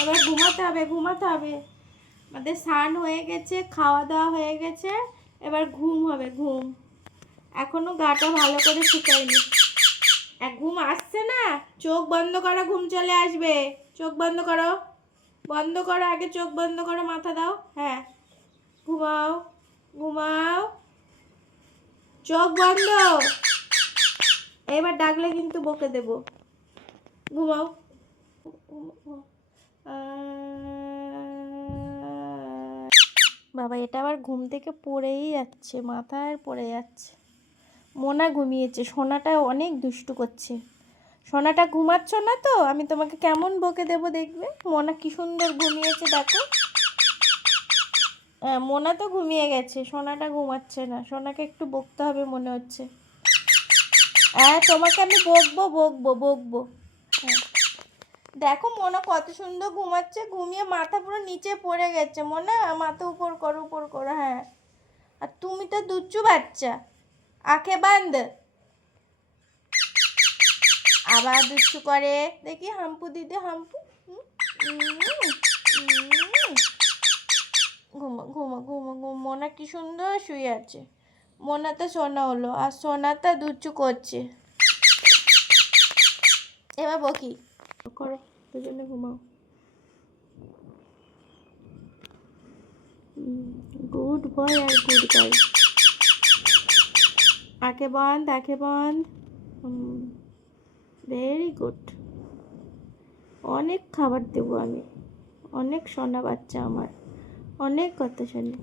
এবার ঘুমাতে হবে। আমাদের স্নান হয়ে গেছে, খাওয়া দাওয়া হয়ে গেছে, এবার ঘুম হবে। ঘুম এখনো গাটা ভালো করে শুকায়নি। ঘুম আসছে না, চোখ বন্ধ করো, ঘুম চলে আসবে। চোখ বন্ধ করো, আগে চোখ বন্ধ করো, মাথা দাও। হ্যাঁ, ঘুমাও ঘুমাও, চোখ বন্ধ। এবার ডাকলে কিন্তু বকে দেব। ঘুমাও। বাবা, এটা আবার ঘুম থেকে পড়েই যাচ্ছে, মাথায় পড়ে যাচ্ছে। মোনা ঘুমিয়েছে, সোনাটা অনেক দুষ্টু করছে। সোনাটা ঘুমাচ্ছ না তো, আমি তোমাকে কেমন বকে দেবো দেখবে। মোনা কি সুন্দর ঘুমিয়েছে দেখো। মোনা তো ঘুমিয়ে গেছে, সোনাটা ঘুমাচ্ছে না। সোনাকে একটু বকতে হবে মনে হচ্ছে। তোমাকে আমি বকবো। হ্যাঁ, দেখো মোনা কত সুন্দর ঘুমাচ্ছে, ঘুমিয়ে মাথা পুরো নিচে পড়ে গেছে। মোনা মাথা উপর করো। হ্যাঁ, আর তুমি তো দুচ্চু বাচ্চা, আঁখে বান্ধ। আবার দুষ্টু করে দেখি, হাম্পু দিদি হাম্পু। ঘুমো। মোনা কি সুন্দর শুয়ে আছে। মোনাতে সোনা হলো, আর সোনাটা দুচ্চু করছে। এবার বকি করো, দুজনে ঘুমাও। গুড বয় আর গুড গার্ল। আঁকে বন্ধ। Very good. অনেক খাবার দেবো আমি, অনেক সোনা বাচ্চা আমার, অনেক কথা শোনে।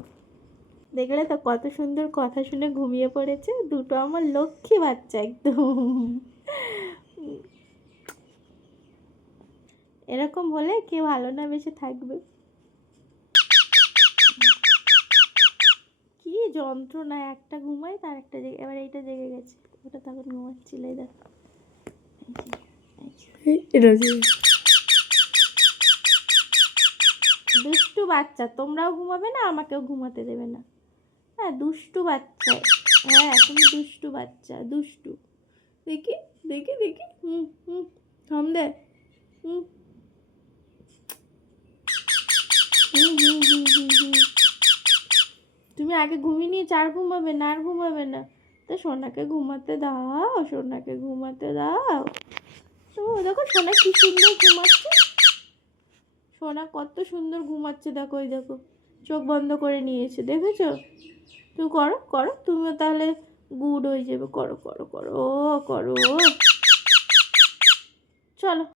দেখলে তো কত সুন্দর কথা শুনে ঘুমিয়ে পড়েছে। দুটো আমার লক্ষ্মী বাচ্চা একদম। এরকম হলে কে ভালো না বেশি থাকবে। কি যন্ত্রণা, একটা ঘুমাই তার একটা জেগে, এবার এইটা জেগে গেছে, ওটা তখন ঘুমাচ্ছিল। এই দেখো, দুষ্টু বাচ্চা। তোমরাও ঘুমাবে না, আমাকেও ঘুমাতে দেবে না। হ্যাঁ, দুষ্টু বাচ্চা। হ্যাঁ, তুমি দুষ্টু বাচ্চা, দুষ্টু। দেখি। থাম দে। হুম। তুমি আগে ঘুমিয়ে নিয়েছো, আর ঘুমাবে না। তো সোনাকে ঘুমাতে দাও। তো দেখো সোনা কি সুন্দর ঘুমাচ্ছে। সোনা কত সুন্দর ঘুমাচ্ছে দেখো। ওই দেখো, চোখ বন্ধ করে নিয়েছে, দেখেছো। তুমি করো, তুমিও তাহলে গুড হয়ে যাবে। করো। চলো।